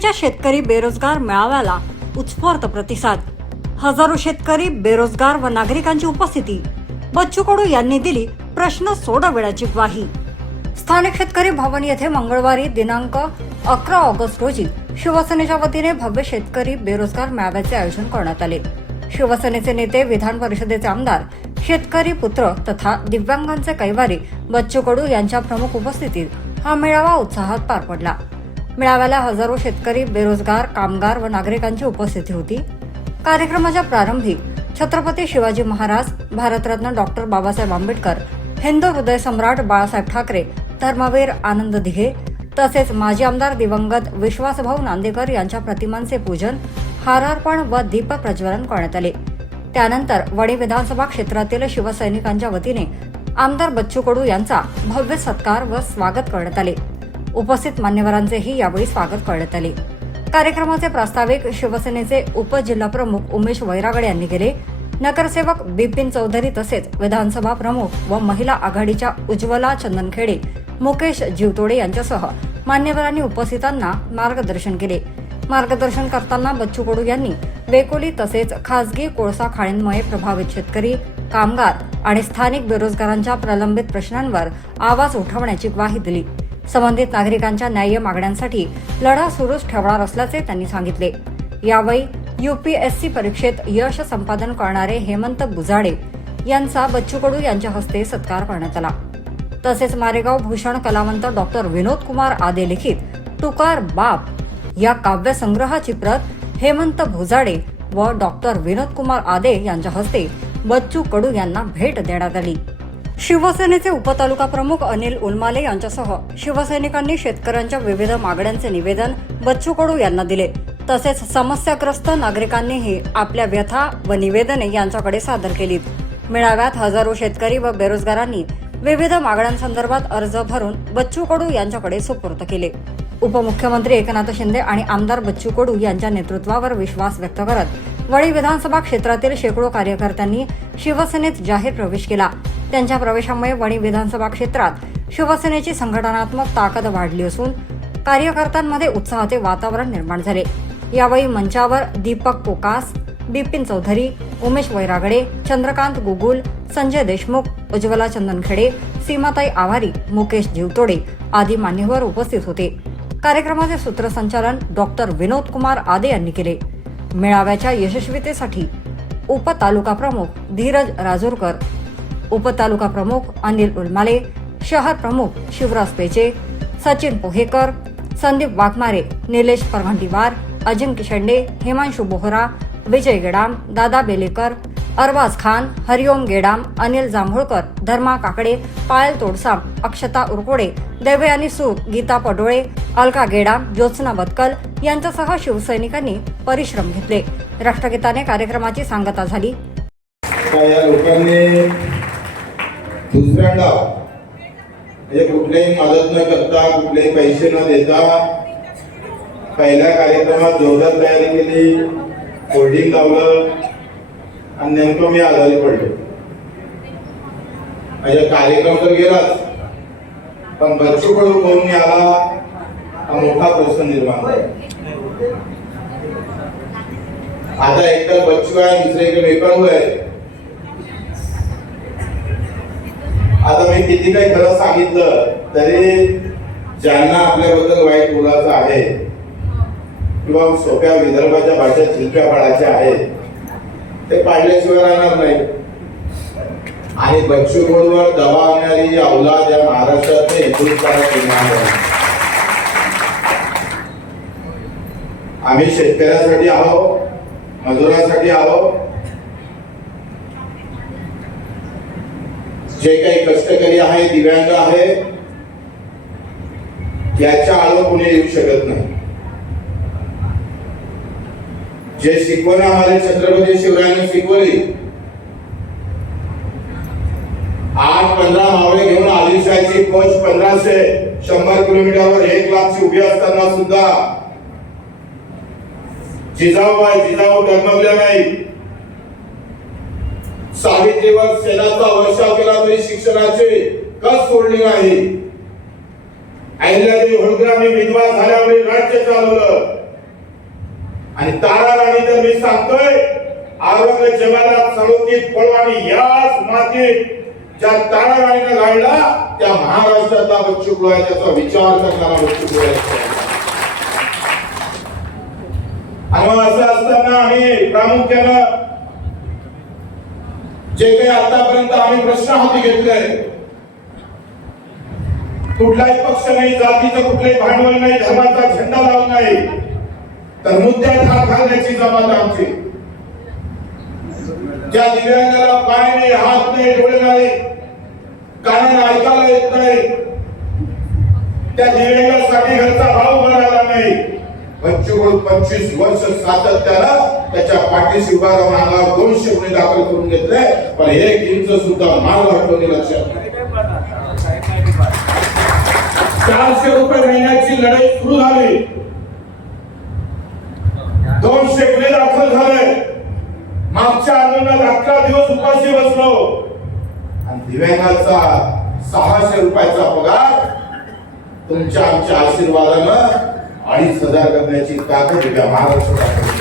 शिवसेनेच्या शेतकरी बेरोजगार मेळाव्याला उत्स्फूर्त प्रतिसाद। हजारो शेतकरी बेरोजगार व नागरिकांची उपस्थिती। बच्चू कडू यांनी दिली प्रश्न सोडवण्याची ग्वाही। स्थानिक शेतकरी भवन येथे मंगळवारी दिनांक 11 ऑगस्ट रोजी शिवसेनेच्या वतीने भव्य शेतकरी बेरोजगार मेळाव्याचे आयोजन करण्यात आले। शिवसेनेचे नेते, विधान परिषदेचे आमदार, शेतकरी पुत्र तथा दिव्यांगांचे कैवारी बच्चू कडू यांच्या प्रमुख उपस्थितीत हा मेळावा उत्साहात पार पडला। मेळाव्याला हजारो शेतकरी, बेरोजगार, कामगार व नागरिकांची उपस्थिती होती। कार्यक्रमाच्या प्रारंभी छत्रपती शिवाजी महाराज, भारतरत्न डॉक्टर बाबासाहेब आंबेडकर, हिंदू हृदय सम्राट बाळासाहेब ठाकरे, धर्मवीर आनंद दिघे तसेच माजी आमदार दिवंगत विश्वासभाऊ नांदेकर यांच्या प्रतिमांचे पूजन, हारार्पण व दीप प्रज्वलन करण्यात आले। त्यानंतर वणी विधानसभा क्षेत्रातील शिवसैनिकांच्या वतीने आमदार बच्चू कडू यांचा भव्य सत्कार व स्वागत करण्यात आले। उपस्थित मान्यवरांचेही यावेळी स्वागत करण्यात आले। कार्यक्रमाचे प्रास्ताविक शिवसेनेचे उपजिल्हाप्रमुख उमेश वैरागडे यांनी केले। नगरसेवक बिपिन चौधरी तसेच विधानसभा प्रमुख व महिला आघाडीच्या उज्ज्वला चंदनखेडे, मुकेश जीवतोडे यांच्यासह मान्यवरांनी उपस्थितांना मार्गदर्शन केले। मार्गदर्शन करताना बच्चू कडू यांनी वेकोली तसेच खासगी कोळसा खाणींमुळे प्रभावित शेतकरी, कामगार आणि स्थानिक बेरोजगारांच्या प्रलंबित प्रश्नांवर आवाज उठवण्याची ग्वाही दिली। संबंधित नागरिकांच्या न्याय्य मागण्यांसाठी लढा सुरूच ठेवणार असल्याचे त्यांनी सांगितले। यावेळी UPSC परीक्षेत यश संपादन करणारे हेमंत बुजाडे यांचा बच्चू कडू यांच्या हस्ते सत्कार करण्यात आला। तसेच मारेगाव भूषण कलावंत डॉक्टर विनोद कुमार आदे लिखित तुकार बाप या काव्य संग्रहाची प्रत हेमंत भुजाडे व डॉक्टर विनोद कुमार आदे यांच्या हस्ते बच्चू कडू यांना भेट देण्यात आली। शिवसेनेचे उपतालुका प्रमुख अनिल उलमाले यांच्यासह शिवसैनिकांनी शेतकऱ्यांच्या विविध मागण्यांचे निवेदन बच्चू कडू यांना दिले। तसेच समस्याग्रस्त नागरिकांनीही आपल्या व्यथा व निवेदने यांच्याकडे सादर केलीत। मेळाव्यात हजारो शेतकरी व बेरोजगारांनी विविध मागण्यांसंदर्भात अर्ज भरून बच्चू कडू यांच्याकडे सुपूर्द केले। उपमुख्यमंत्री एकनाथ शिंदे आणि आमदार बच्चू कडू यांच्या नेतृत्वावर विश्वास व्यक्त करत वणी विधानसभा क्षेत्रातील शेकडो कार्यकर्त्यांनी शिवसेनेत जाहीर प्रवेश केला। त्यांच्या प्रवेशामुळे वणी विधानसभा क्षेत्रात शिवसेनेची संघटनात्मक ताकद वाढली असून कार्यकर्त्यांमध्ये उत्साहाचे वातावरण निर्माण झाले। यावेळी मंचावर दीपक पोकास, बिपिन चौधरी, उमेश वैरागडे, चंद्रकांत गुगुल, संजय देशमुख, उज्ज्वला चंदनखेडे, सीमाताई आवारी, मुकेश जीवतोडे आदी मान्यवर उपस्थित होते। कार्यक्रमाचे सूत्रसंचालन डॉक्टर विनोद कुमार आदे यांनी केले। मेळाव्याच्या यशस्वीतेसाठी उपतालुका प्रमुख धीरज राजूरकर, उपतालुका प्रमुख अनिल उलमाले, शहर प्रमुख शिवराज पेचे, सचिन पोहेकर, संदीप वाघमारे, निलेश परघंटीवार, अजिंक्य शेंडे, हिमांशु बोहरा, विजय गेडाम, दादा बेलेकर, अरबाज खान, हरिओम गेडाम, अनिल जांभूळकर, धर्मा काकडे, पायल तोडसाम, अक्षता उरकोडे, देवयानी सूर, गीता पडोळे, अलका गेडाम, ज्योत्सना बतकल यांच्यासह शिवसैनिकांनी परिश्रम घेतले। राष्ट्रगीताने कार्यक्रमाची सांगता झाली। या लोकांनी दुसऱ्यांदा कुठलीही मदत न करता, कुठलेही पैसे न देता पहिल्या कार्यक्रमात जोरदार तयारी केली, होर्डिंग लावलं आणि नेमकं मी आजारी पडलो। माझा कार्यक्रम तर गेलाच, पण बच्चू कडू कोण आला हा मोठा प्रश्न निर्माण झाला। आता एकतर बच्चू आहे, दुसरीकडे वेकळू आहे। आता मी किती काही खरं सांगितलं तरी ज्यांना आपल्याबद्दल वाईट बोलायचं आहे किंवा सोप्या विदर्भाच्या भाषेत झिलक्या पाडायच्या आहेत ते पाडल्याशिवाय राहणार नाही। आणि बच्चू कडूवर दबा आणणारी अवलाद या महाराष्ट्रात हिंदुस्थानात निर्माण झाली। आम्ही शेतकऱ्यासाठी आहो, मजुरांसाठी आहो, जे काही कष्टकरी आहे, दिव्यांग आहे, याच्या आड कोणी येऊ शकत नाही। जे शिकवण आम्हाला छत्रपती शिवरायांनी शिकवली, 8-15 मावळे घेऊन आदिलशाहीची फौज 1500-100 किलोमीटरवर 1 लाखची उभी असताना सुद्धा जिजाऊ डगमगल्या नाही। सावित्रीवर सेनाचा वर्षाव केला तरी शिक्षणाचे कस सोडले नाही। अहिल्यादेवी होळकरांनी विधवा झाल्यामुळे राज्य चालवलं, आणि तारा राणी तर मी सांगतोय, औरंगजेबाला चळवतीत पळवानी याच मातीत ज्या तारा राणीने गाडला, त्या महाराष्ट्रातला बच्चू कडू आहे, त्याचा विचार करणारा बच्चू कडू आहे. आणि मग असं असताना आम्ही प्रामुख्यानं जे काही आतापर्यंत आम्ही प्रश्न हाती घेतले, कुठलाही पक्ष नाही, जातीचं कुठलंही भांडवल नाही, धर्माचा झेंडा लावला नाही, तर मुद्द्यात हात घालण्याची जबाबदारी आमची. ज्या दिव्यांगाला पाय नाही, हात नाही, डोळे नाही, कानाला ऐकायला येत नाही, त्या दिव्यांगासाठी घरचा भाव भरायला नाही, बच्चू कडू 25 वर्ष सातत्यानं त्याच्या पाठीशी उभा राहून अंगावर 200 गुन्हे दाखल करून घेतले, पण 1 इंच सुद्धा माल हटवणे लक्षात. 400 रुपये महिन्याची लढाई सुरू झाली, 200 गुन्हे दाखल झाले. मागच्या आंदोलनात 11 दिवस उपाशी बसलो आणि दिव्यांगाचा 600 रुपयाचा पगार तुमच्या आमच्या आशीर्वादानं 2,500 करण्याची ताकद या महाराष्ट्रात.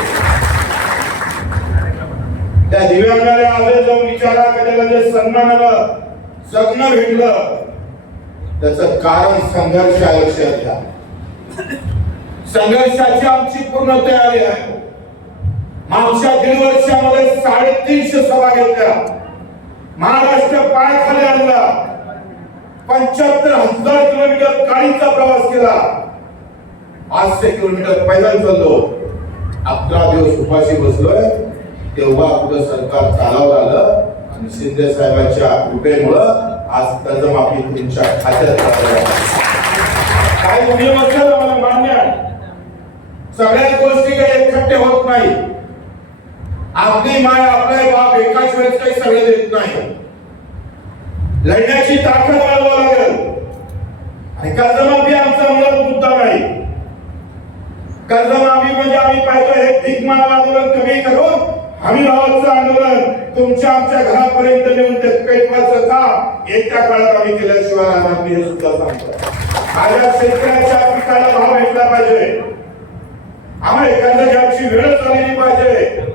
त्या दिव्यांगाला आले जाऊन विचारा, त्याला जे सन्मानानं जगणं भेटलं, त्याचं कारण संघर्ष आहे. लक्षात घ्या, संघर्षाची आमची पूर्ण तयारी आहे. मागच्या 1.5 वर्षामध्ये 350 सभा घेतल्या, महाराष्ट्र पायाखाली आणला, 75,000 किलोमीटर गाडीचा प्रवास केला, 500 किलोमीटर पैदल चाललो, 11 दिवस उपाशी बसलोय. तेव्हा आपलं सरकार चालवलं आलं आणि शिंदे साहेबांच्या कृपेमुळं आज कर्जमाफी तुमच्या खात्यात आली. काय तुम्ही म्हटलं मला मान्य आहे, सगळ्याच गोष्टी काही एकखट्टे होत नाही. आपली माय आपले बाप एकाच वेळेस काही सगळे देत नाही. लढण्याची ताकद वाढवावी लागेल. आणि कर्जमाफी आमचा मूलभूत मुद्दा नाही. कर्जमाफी म्हणजे आम्ही पाहतो हे भीक मागणं आंदोलन कमी करून हमी भावाचं आंदोलन तुमच्या आमच्या घरापर्यंत नेऊन ते पेटवायचं काम येत्या काळात आम्ही केल्याशिवाय राहणार नाही, हे सुद्धा सांगतो. माझ्या शेतकऱ्याच्या पिकाला भाव भेटला पाहिजे, आम्हाला कर्ज घ्यायची वेळ आलेली पाहिजे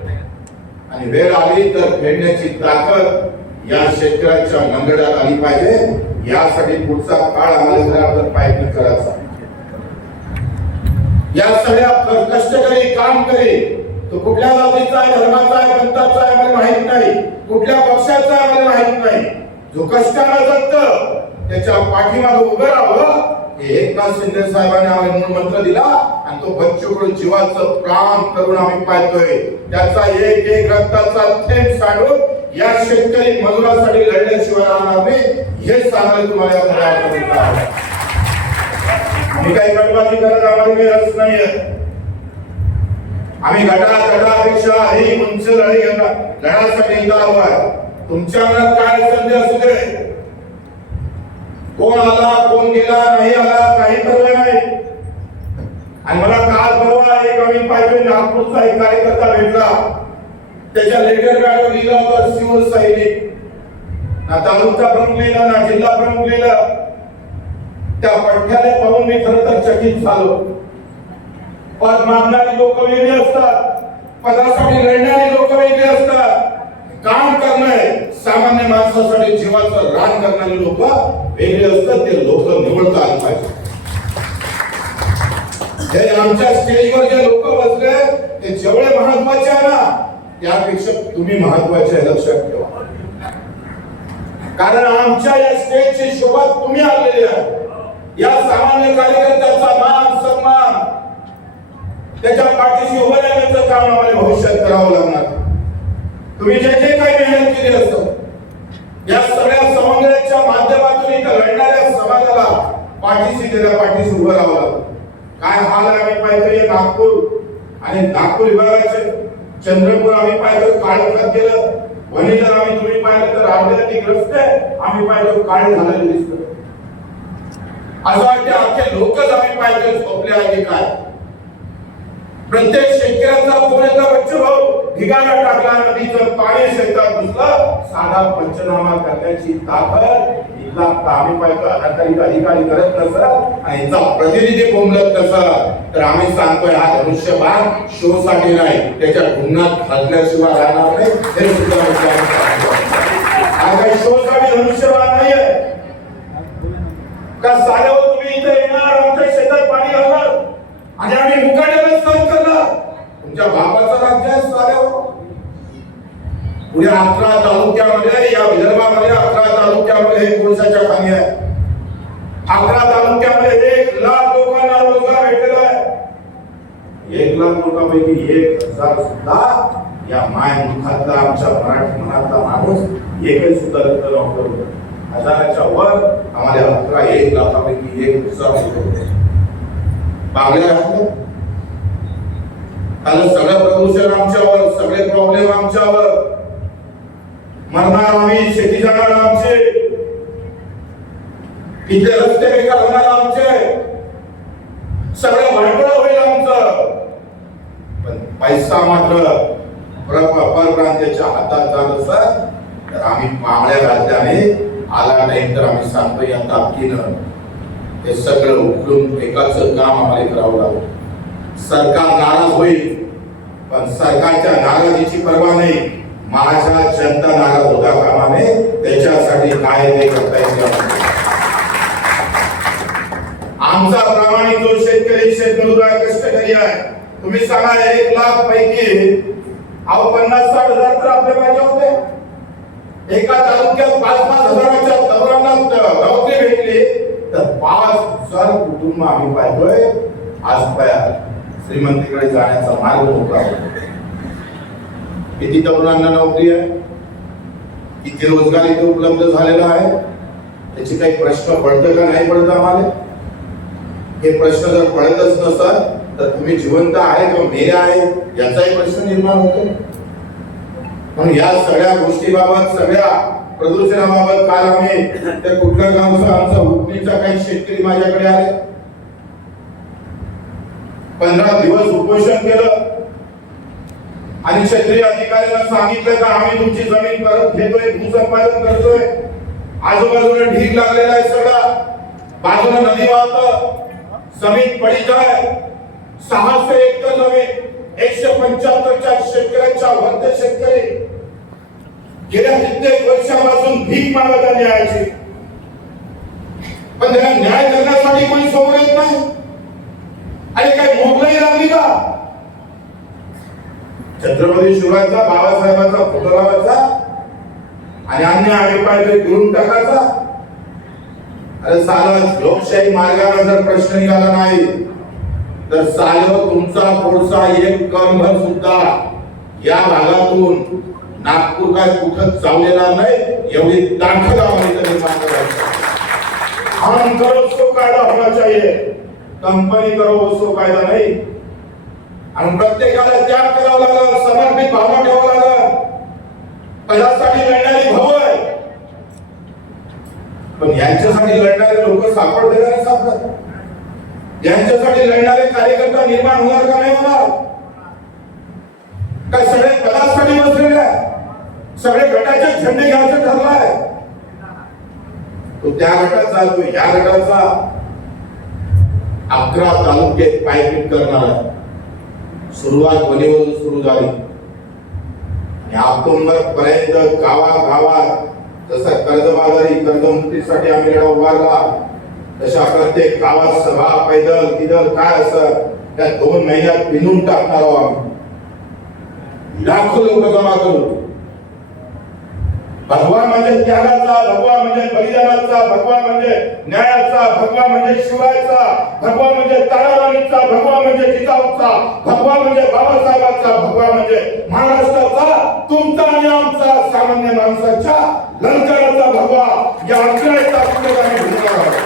आणि वेळ आली तर फेडण्याची ताकद या शेतकऱ्यांच्या मंगळात आली पाहिजे. यासाठी पुढचा काळ आम्हाला प्रयत्न करायचा. या सगळ्या कष्टकरी काम करे तो कुठल्या जातीचा आहे, धर्माचा आहे, पंथाचा आहे मला माहित नाही, कुठल्या पक्षाचा आहे मला माहित नाही. जो कष्टाला जगतं त्याच्या पाठीमागे उभं राहावं हे एकनाथ शिंदे साहेबांनी आम्हाला मूळ मंत्र दिला आणि तो बच्चू कडू जीवाचं प्राण करून आम्ही पाहतोय. त्याचा एक एक रक्ताचा थेंब सांडून या शेतकरी मजुरासाठी लढल्याशिवाय राहणार नाही, हे सांगायला तुम्हाला आम्ही काही गटबाजी करत आम्हाला काही रस नाहीये. आम्ही गटापेक्षा ही उंच लढाई लढासाठी इथं आलो आहे. तुमच्या मनात काय संधी असू दे, कोण आला कोण गेला नाही आला काही पर्याय नाही. आणि मला काल परवा एक आम्ही पाहिजे नागपूरचा एक कार्यकर्ता भेटला, त्याच्या लेटर पॅडवर लिहिलं होतं शिव सैनिक. ना तालुका प्रमुख लिहिलं ना जिल्हा प्रमुख लिहिलं. त्या पठ्याला पाहून मी खरं तर चकित झालो. पद मागणारी लोक वेगळी असतात, पदासाठी लढणारी लोक वेगळी असतात, काम करणारे सामान्य माणसासाठी जीवाचं रान करणारे लोक वेगळे असतात. ते लोक निवडता आले पाहिजे. हे आमच्या स्टेजवर जे लोक बसले ते जेवढे महत्वाचे आहे ना त्यापेक्षा तुम्ही महत्वाचे आहे, लक्षात ठेवा. कारण आमच्या या स्टेजची शोभा तुम्ही आलेली आहे. या सामान्य कार्यकर्त्याचा मान सन्मान त्याच्या पाठीशी उभं राहण्याचं काम आम्हाला भविष्यात करावं लागणार. तुम्ही जे जे काही मेहनत केली असत या सगळ्या समन्वयाच्या माध्यमातून इथं लढणाऱ्या समाजाला पाठीशी त्याच्या पाठीशी उभं राहावं लागतं. काय हाल आहे आम्ही पाहिजे नागपूर आणि नागपूर विभागाचे चंद्रपूर आम्ही पाहिजे काळखात गेलं, वणी जर आम्ही तुम्ही पाहिलं तर अर्धे रस्ते आम्ही पाहिजे काळे झालेले दिसत. असं वाटते आमचे लोकच आम्ही पाहिजे झोपले आहे की काय. प्रत्येक शेतकऱ्याचा फोन येतो, बच्चू भाऊ ढिगारा टाकला, नदीचं पाणी शेतात घुसलं, साधा पंचनामा करण्याची ताकद इथला प्राणीपायक अधिकारी करत नसत आणि इथला प्रतिनिधी बोंबलत नसत, तर आम्ही सांगतोय हा धनुष्यबाण शो साठी नाही, त्याच्या गुन्ह्यात घातल्याशिवाय राहणार नाही, हे सुद्धा हा काही शो साठी धनुष्यबाण नाहीये का? साल्यावर तुम्ही इथे येणार, आमच्या शेतात पाणी घालणार आणि आम्ही मुकाट्याला सहन करणार, तुमच्या बापाचं राज्य आहे साल्यावर. पुढे 11 तालुक्यामध्ये, या विदर्भामध्ये 11 तालुक्यामध्ये हे कोळशाच्या खाणी आहे. 11 तालुक्यामध्ये 1 लाख लोकांना रोजगार भेटलेला आहे. 1 लाख लोकांपैकी 1,000 सुद्धा या मायमुखातला आमच्या मराठी मनातला माणूस एकही सुद्धा रक्त नव्हतं. 1000च्या वर आम्हाला 1 लाखापैकी 1,000 होते. बांगल्या घातल्या, कारण सगळं प्रदूषण आमच्यावर, सगळे प्रॉब्लेम आमच्यावर, मरणार आम्ही, शेती जाणार आमचे, इथे रस्ते बेकार होणार आमचे, सगळं भांडवल होईल आमचं, पण पैसा मात्र परप्रांतीच्या हातात जात असत तर आम्ही बांगड्या घातल्याने आला नाही, तर आम्ही सांगतो या ताकदीनं हे सगळं उकलून फेकाचं काम आम्हाला करावं लागलं. सरकार नाराज होईल, पण सरकारच्या नाराजीची पर्वा नाही, माझ्या जनता नाराज होता कामा नये, त्याच्यासाठी काय ते करता येईल. आमचा प्रामाणिक जो शेतकरी शेतमजूर आहे, कष्टकरी आहे, तुम्ही सांगा 1 लाख पैकी 50-60 हजार तर आपले पाहिजे होते. एका तालुक्यात 5-5 हजाराच्या तरुणांना नोकरी भेटली, तर 5,000 कुटुंब आम्ही पाहतोय आज श्रीमंतीकडे जाण्याचा मार्ग मोकळा होतो. किती तरुणांना नोकरी आहे, किती रोजगार इथे उपलब्ध झालेला आहे, त्याची काही प्रश्न पडतं का नाही पडत आम्हाला? हे प्रश्न जर पडतच नसतात तर तुम्ही जिवंत आहे किंवा मेले आहे याचाही प्रश्न निर्माण होतो. म्हणून या सगळ्या गोष्टीबाबत, सगळ्या प्रदूषणाबाबत काल आम्ही त्या कुठल्या गावचा आमचा हुकणीचा काही शेतकरी माझ्याकडे आले, 15 दिवस उपोषण केलं आणि क्षेत्रीय अधिकाऱ्यांना सांगितलं का आम्ही तुमची जमीन परत घेतोय, भूसंपादन करतोय, आजूबाजूला ढीग लागलेला आहे, सगळा बाजूला नदी वाहत, जमीन पडीत आहे, 600 एकर जमीन 175च्या शेतकऱ्यांच्या वरते शेतकरी गेल्या कित्येक वर्षापासून भीक मागत आहे न्यायाची, पण त्यांना न्याय करण्यासाठी कोणी समोर येत नाही. आणि काही मोकळी लागली का? छत्रपती शिवरायांचा, बाबासाहेबांचा फोटो लावायचा आणि अन्य आम्ही पाहिजे घेऊन टाकायचा. अरे साला लोकशाही मार्गाने जर प्रश्न निघाला नाही तर सालो तुमचा पुढचा एक कणभर सुद्धा या भागातून नागपूर काय कुठं चावलेला नाही, एवढी ताकद आम्हाला निर्माण करायची. हम करो सो कायदा होना चाहिए, कंपनी करो उसको कायदा नाही. आणि प्रत्येकाला त्याग करावा लागेल, समर्पित भावना ठेवावं लागेल. पदासाठी लढणारी भाऊ आहे, पण यांच्यासाठी लढणारे लोक सापडते का नाही सापडत? यांच्यासाठी लढणारे कार्यकर्ता निर्माण होणार का नाही होणार? काय सगळे पदासाठी बसलेले आहे, सगळे गटाचे झेंडे घ्यायचे ठरलाय, तो त्या गटात जातो, या गटाचा 11 तालुक्यात पायपीट करणार आहे. सुरुवात वणीवरून सुरू झाली आणि ऑक्टोबर पर्यंत गावागावात जसं कर्जबाजारी कर्जमुक्तीसाठी आम्ही लढा उभारला, तशा प्रत्येक गावात सभा, पैदल तिदल काय असं त्या 2 महिन्यात पिनून टाकणार आहोत आम्ही. लाखो लोक जमा करू. भगवा म्हणजे त्यागाचा, भगवा म्हणजे बलिदानाचा, भगवा म्हणजे न्यायाचा, भगवा म्हणजे शिवायचा, भगवा म्हणजे ताराराणीचा, भगवा म्हणजे जिजाऊचा, भगवा म्हणजे बाबासाहेबांचा, भगवा म्हणजे महाराष्ट्राचा, तुमचा आणि आमचा सामान्य माणसाच्या लष्कराचा भगवा. या अन्यायाचा पुढे आम्ही